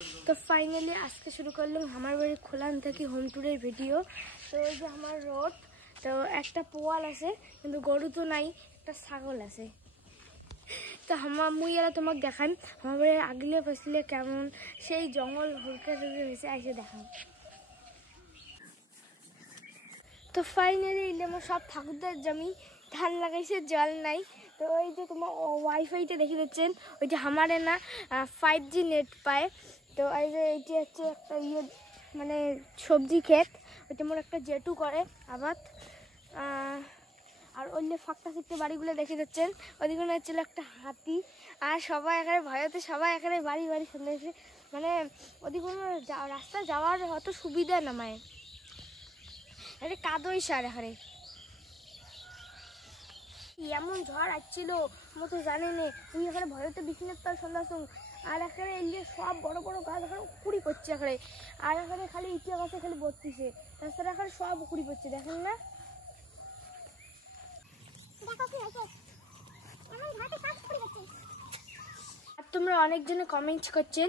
তো ফাইনালি আজকে শুরু করলাম আমার বাড়ির খোলান থেকে হোম ট্যুরের ভিডিও। তো এই যে আমার রোড, তো একটা পোয়াল আছে কিন্তু গরু তো নাই, একটা ছাগল আছে। তো মুই এলা তোমাকে দেখাম আমার বাড়ির আগলে পাশলে কেমন সেই জঙ্গল হুলকা হয়েছে, এসে দেখাম। তো ফাইনালি এলে আমার সব ঠাকুরদার জমি, ধান লাগাইছে, জল নাই। তো ওই যে তোমার ওয়াইফাইটা দেখে দিচ্ছেন, ওই যে আমারে না 5G নেট পায়। তো এই যে এইটি হচ্ছে একটা মানে সবজি ক্ষেত, ওইটা মোর একটা জেটু করে আবাদ। আর অন্য ফাঁকটা ফাঁকতে বাড়িগুলো দেখে দিচ্ছেন, ওদিকে হচ্ছিল একটা হাতি। আর সবাই এখানে ভয়তে সবাই এখানে বাড়ি বাড়ি শুনেছে, মানে ওদিকে রাস্তা যাওয়ার অত সুবিধা না মায়ের, আরে কাদই সার এখানে। এমন ঝড় আসছিল মতো জানে নে, তুই এখানে ভয়তে বিছানার তার সন্ধ্যা। আর এখানে এলিয়ে সব বড় বড় গাছ এখানে উকুড়ি পড়ছে এখানে, আর এখানে খালি ইটিয়া গাছে খালি বর্তিছে, তাছাড়া এখানে সব উকুড়ি পড়ছে, দেখেন না? আর তোমরা অনেকজনে কমেন্টস করছেন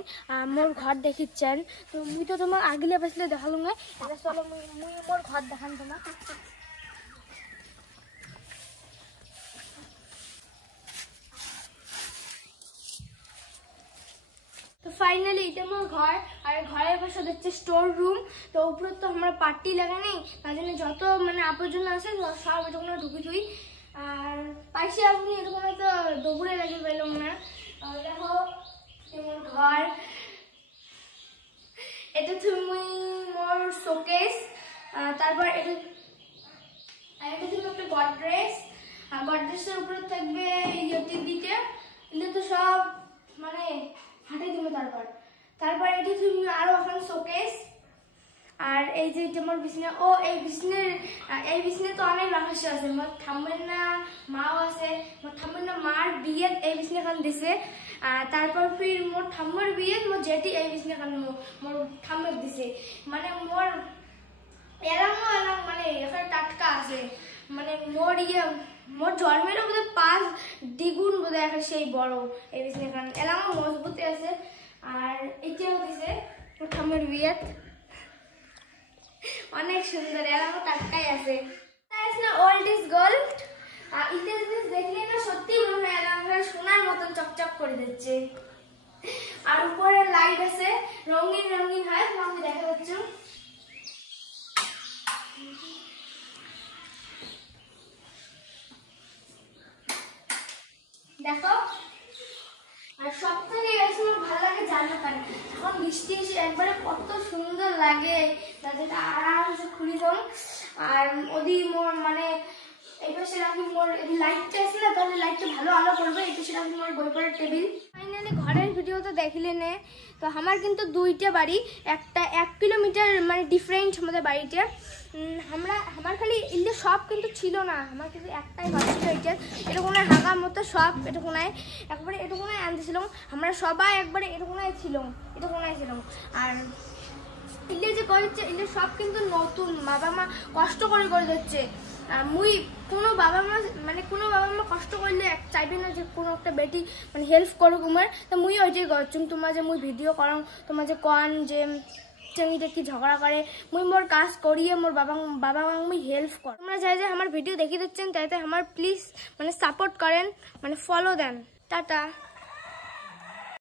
মোর ঘর দেখিচ্ছেন, তো মুই তো তোমার আগলে বসলে দেখালুম না। চলো মুই মোর ঘর দেখান তোমার। তো ফাইনালি এটা আমার ঘর, আর ঘরের পাশে দেখছে স্টোর রুম। তো উপরে তো আমরা পার্টি লাগা নেই, তার জন্য যত মানে আবর্জনা আছে সব এরকম ঢুকি থুই। আর পাইছি আপনি এরকম তো দৌড়ে লাগে পেলাম না। দেখো আমার ঘর, এটা তুমি মোর শোকেস। তারপর এটা তুমি একটা গডরেজ, আর গডরেজের উপরে থাকবে টিভিটা, এগুলো তো সব মানে হাঁটে দিব। তারপর এটি তুমি আরো ওখানে শোকেস। আর এই যে তোমার বিছনা, ও এই বিছনে তো অনেক রহস্য আছে। মোর ঠাম্মার না মাও আছে, মোর ঠাম্মার না মার বিয়ে এই বিছনাখান দিছে। তারপর ফির মোর ঠাম্মার বিয়ে মোর জেঠি এই বিছনাখান মোর ঠাম্মার দিছে। মানে মোর এলাম মানে এখানে টাটকা আছে, মানে মোর জন্মেরও বোধহয় 5 দ্বিগুণ বোধহয় এখন সেই বড় এই বিছনাখান, এলাম মজবুতে আছে। আর এটাও দিছে মোর ঠাম্মার বিয়ে, অনেক সুন্দর, এলাম টাটকাই আছে। না ওল্ড ইজ গোল্ড, ইতিহাস দেখলে না সত্যি মনে হয় এলাম সোনার মতন চকচক করে দিচ্ছে। আর উপরে লাইট আছে, রঙিন রঙিন হয়, তোমাকে দেখা যাচ্ছে। দেখো, আর সব থেকে বেশি আমার ভালো লাগে জানলাটা, এখন বৃষ্টি এসে একবারে কত সুন্দর লাগে, তাদের আরামসে খুলি দাও। আর ওদি মোর মানে এই পাশে রাখি মোর লাইটটা আছে না, তাহলে লাইটটা ভালো আলো করবে, এই পাশে রাখি মোর বই পড়ার টেবিল। ফাইনালি ঘরের ভিডিও তো দেখলে নে। তো আমার কিন্তু দুইটা বাড়ি, একটা 1 কিলোমিটার মানে ডিফারেন্ট আমাদের বাড়িতে। আমার খালি ইল্লে সব কিন্তু ছিল না, আমার কিন্তু একটাই ঘর ছিল, এটা এরকম হাগা মতো সব এটুকুনায় একবারে এটুকুনায় আনতেছিলাম। আমরা সবাই একবারে এটুকুনায় ছিলাম। আর ইল্লে যে করছে ইল্লে সব কিন্তু নতুন, বাবা মা কষ্ট করে দিচ্ছে। মুই কোনো বাবা মা কষ্ট করলে চাইবে না যে কোনো একটা বেটি মানে হেল্প করুক উমার। তো মুই ওইটাই করছুম, তোমার যে মুই ভিডিও করম, তোমার যে কন যে চেঙ্গিটা কি ঝগড়া করে, মুই মোর কাজ করিয়ে মোর বাবা মুই হেল্প কর। তোমরা যাই যে আমার ভিডিও দেখে দিচ্ছেন তাইতে আমার প্লিজ মানে সাপোর্ট করেন, মানে ফলো দেন। টাটা।